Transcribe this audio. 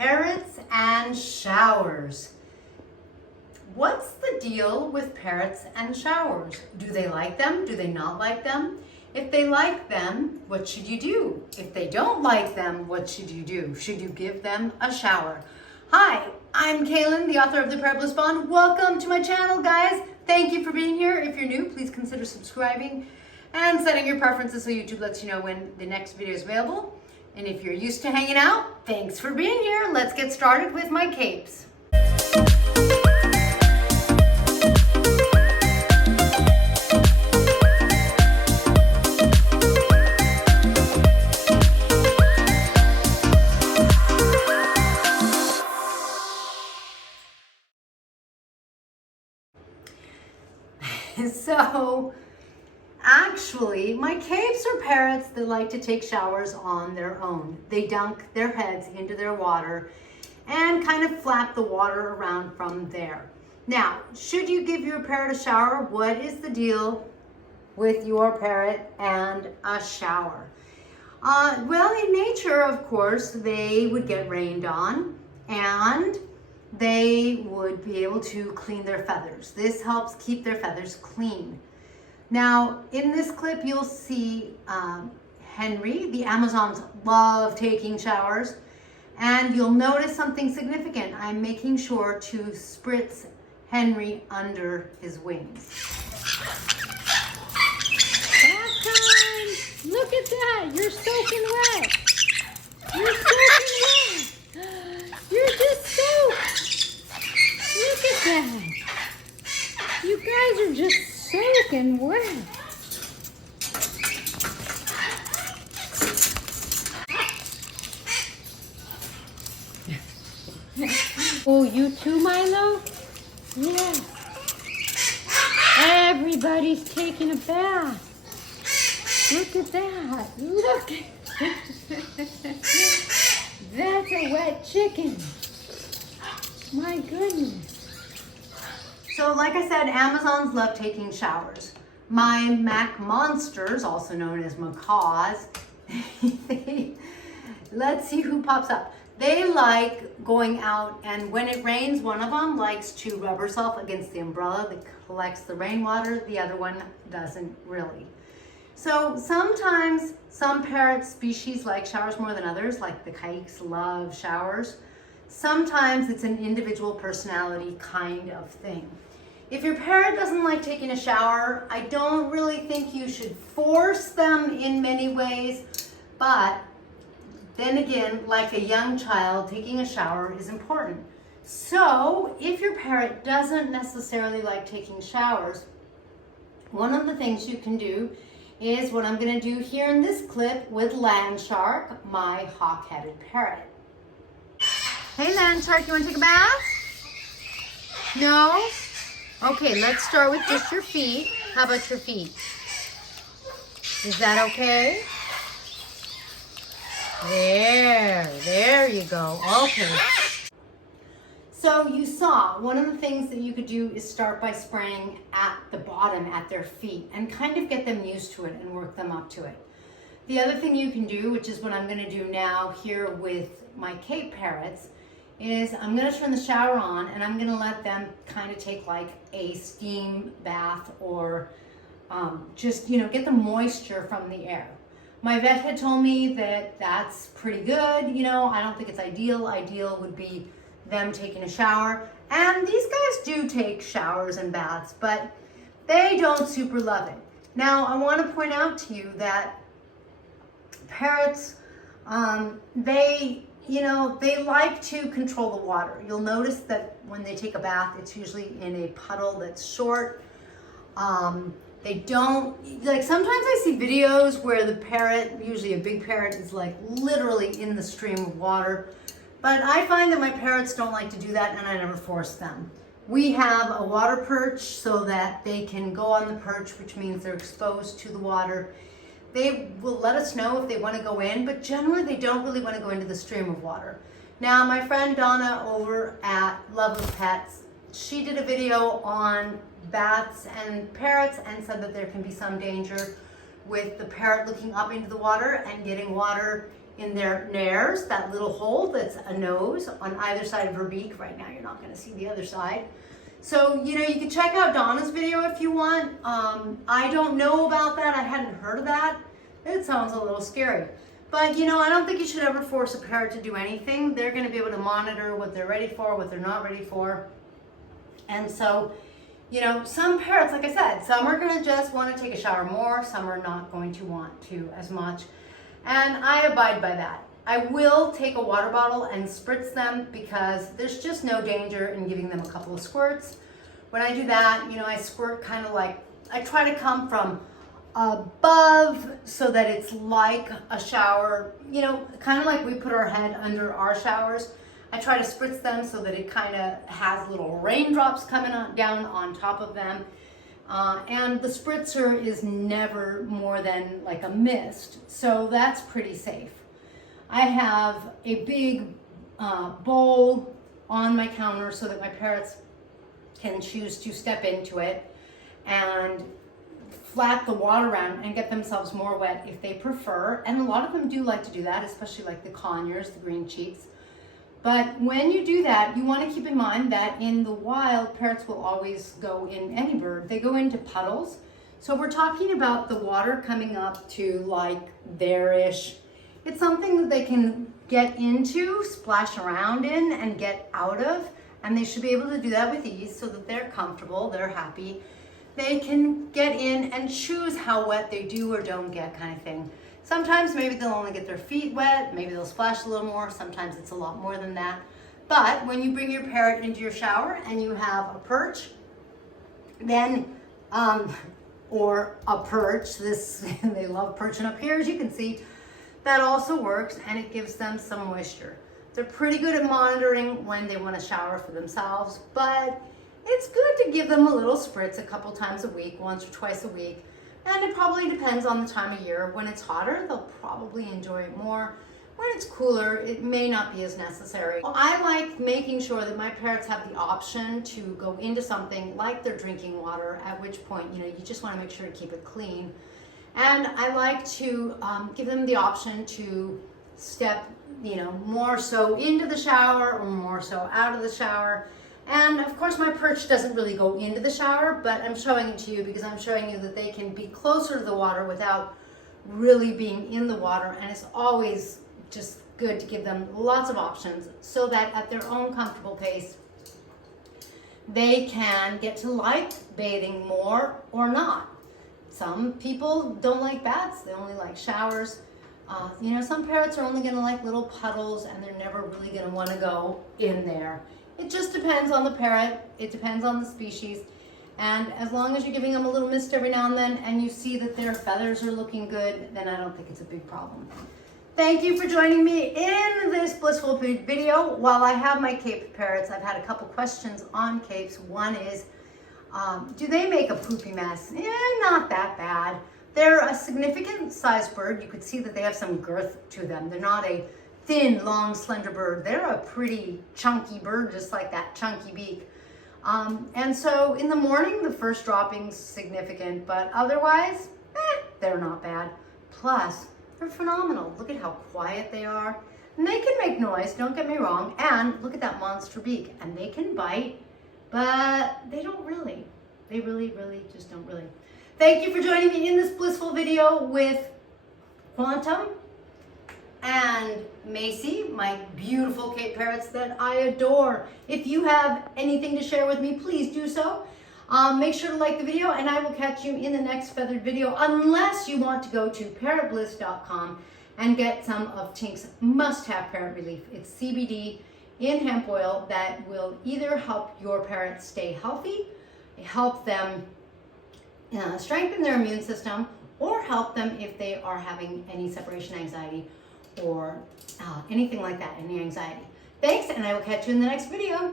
Parrots and showers. What's the deal with parrots and showers? Do they like them? Do they not like them? If they like them, what should you do? If they don't like them, what should you do? Should you give them a shower? Hi, I'm Kaylin, the author of the Parrot Bliss Bond. Welcome to my channel, guys. Thank you for being here. If you're new, please consider subscribing and setting your preferences so YouTube lets you know when the next video is available. And if you're used to hanging out, thanks for being here. Let's get started with my capes. So, actually, my capes are parrots that like to take showers on their own. They dunk their heads into their water and kind of flap the water around from there. Now, should you give your parrot a shower? What is the deal with your parrot and a shower? Well, in nature, of course, they would get rained on and they would be able to clean their feathers. This helps keep their feathers clean. Now, in this clip, you'll see Henry. The Amazons love taking showers. And you'll notice something significant. I'm making sure to spritz Henry under his wings. Bath time! Look at that! You're soaking wet! You're soaking wet! You're just soaked! Look at that! You guys are just soaking wet. Oh, you too, Milo? Yes. Everybody's taking a bath. Look at that. Look. That's a wet chicken. My goodness. So like I said, Amazons love taking showers. My Mac monsters, also known as macaws, let's see who pops up. They like going out, and when it rains, one of them likes to rub herself against the umbrella that collects the rainwater. The other one doesn't really. So sometimes some parrot species like showers more than others, like the kikes love showers. Sometimes it's an individual personality kind of thing. If your parrot doesn't like taking a shower, I don't really think you should force them in many ways, but then again, like a young child, taking a shower is important. So if your parrot doesn't necessarily like taking showers, one of the things you can do is what I'm going to do here in this clip with Land Shark, my hawk-headed parrot. Hey Land Shark, you want to take a bath? No? Okay, let's start with just your feet. How about your feet? Is that okay? There you go. Okay. So you saw, one of the things that you could do is start by spraying at the bottom, at their feet, and kind of get them used to it and work them up to it. The other thing you can do, which is what I'm going to do now here with my Cape parrots, is I'm going to turn the shower on and I'm going to let them kind of take like a steam bath or just, get the moisture from the air. My vet had told me that that's pretty good. I don't think it's ideal. Ideal would be them taking a shower. And these guys do take showers and baths, but they don't super love it. Now, I want to point out to you that parrots, they like to control the water. You'll notice that when they take a bath, it's usually in a puddle that's short. They don't, sometimes I see videos where the parrot, usually a big parrot, is like literally in the stream of water. But I find that my parrots don't like to do that, and I never force them. We have a water perch so that they can go on the perch, which means they're exposed to the water. They will let us know if they want to go in, but generally they don't really want to go into the stream of water. Now, my friend Donna over at Love of Pets, she did a video on bats and parrots and said that there can be some danger with the parrot looking up into the water and getting water in their nares, that little hole that's a nose on either side of her beak. Right now you're not going to see the other side. So, you know, you can check out Donna's video if you want. I don't know about that. I hadn't heard of that. It sounds a little scary. But, you know, I don't think you should ever force a parrot to do anything. They're going to be able to monitor what they're ready for, what they're not ready for. And so, you know, some parrots, like I said, some are going to just want to take a shower more. Some are not going to want to as much. And I abide by that. I will take a water bottle and spritz them because there's just no danger in giving them a couple of squirts. When I do that, you know, I squirt kind of like, I try to come from above so that it's like a shower, you know, kind of like we put our head under our showers. I try to spritz them so that it kind of has little raindrops coming down on top of them. And the spritzer is never more than like a mist, so that's pretty safe. I have a big bowl on my counter so that my parrots can choose to step into it and flap the water around and get themselves more wet if they prefer. And a lot of them do like to do that, especially like the conures, the green cheeks. But when you do that, you want to keep in mind that in the wild, parrots will always go in any bird. They go into puddles. So we're talking about the water coming up to like there-ish. It's something that they can get into, splash around in, and get out of. And they should be able to do that with ease so that they're comfortable, they're happy. They can get in and choose how wet they do or don't get, kind of thing. Sometimes maybe they'll only get their feet wet, maybe they'll splash a little more, sometimes it's a lot more than that. But when you bring your parrot into your shower and you have a perch, then, or a perch, they love perching up here, as you can see, that also works, and it gives them some moisture. They're pretty good at monitoring when they want to shower for themselves, but it's good to give them a little spritz a couple times a week, once or twice a week. And it probably depends on the time of year. When it's hotter, they'll probably enjoy it more. When it's cooler, it may not be as necessary. Well, I like making sure that my parrots have the option to go into something like their drinking water, at which point, you know, you just want to make sure to keep it clean. And I like to give them the option to step, you know, more so into the shower or more so out of the shower. And of course my perch doesn't really go into the shower, but I'm showing it to you because I'm showing you that they can be closer to the water without really being in the water. And it's always just good to give them lots of options so that at their own comfortable pace, they can get to like bathing more or not. Some people don't like baths, they only like showers. You know, some parrots are only gonna like little puddles and they're never really gonna wanna go in there. It just depends on the parrot, it depends on the species, and as long as you're giving them a little mist every now and then and you see that their feathers are looking good, then I don't think it's a big problem. Thank you for joining me in this blissful video. While I have my Cape parrots, I've had a couple questions on capes. One is, do they make a poopy mess? Not that bad. They're a significant size bird. You could see that they have some girth to them. They're not a thin, long, slender bird. They're a pretty chunky bird, just like that chunky beak. And so in the morning, the first dropping's significant, but otherwise, they're not bad. Plus, they're phenomenal. Look at how quiet they are. And they can make noise, don't get me wrong. And look at that monster beak. And they can bite, but they don't really. They really just don't really. Thank you for joining me in this blissful video with Quantum and Macy, my beautiful Cape parrots that I adore. If you have anything to share with me, please do so. Make sure to like the video, and I will catch you in the next feathered video, unless you want to go to parrotbliss.com and get some of Tink's must-have parrot relief. It's CBD in hemp oil that will either help your parrots stay healthy, help them strengthen their immune system, or help them if they are having any separation anxiety or anything like that, any anxiety. Thanks, and I will catch you in the next video.